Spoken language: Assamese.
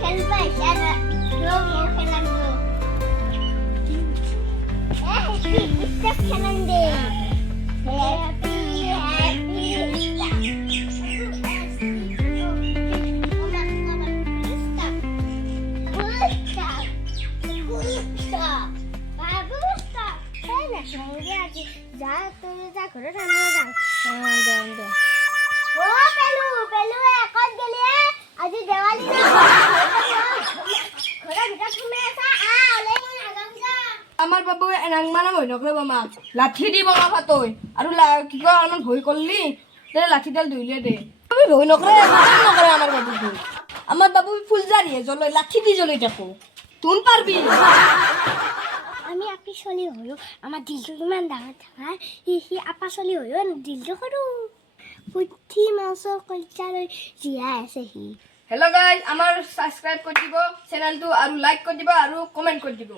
খেলবাই খেলাম খেলাম দে হ্যাপি যা তুই যা ঘৰে ৰান্না যা ও পেলু পেলু এখন গেলি আজি দেৱালী না ঘৰে ভিতৰ তুমি আসা ওলে মই আগাম যা আমাৰ বাবু এনাংমানা ভয় নকৰে মামা লাঠি দি বঙা ফাতই আৰু কি কয় অলপমান ভয় কৰলি দে লাঠিডাল ধুইলে দে আমি ভয় নকৰে নকৰে আমাৰ বাবু ফুলজাৰিয়ে জ্বলই লাঠি দি জ্বলাই থাকো তুন পাৰবি আমি আপি চলি হলো আমাৰ দিলটো ইমান ডাঙৰ ডাঙৰ সি আপা চলি হলো দিলটো সৰু পুঠি মাছৰ কলচালৈ জীয়াই আছে সি হেল্ল' গাইজ আমাৰ সাবস্ক্ৰাইব কৰি দিব চেনেলটো আৰু লাইক কৰি দিব আৰু কমেন্ট কৰি দিব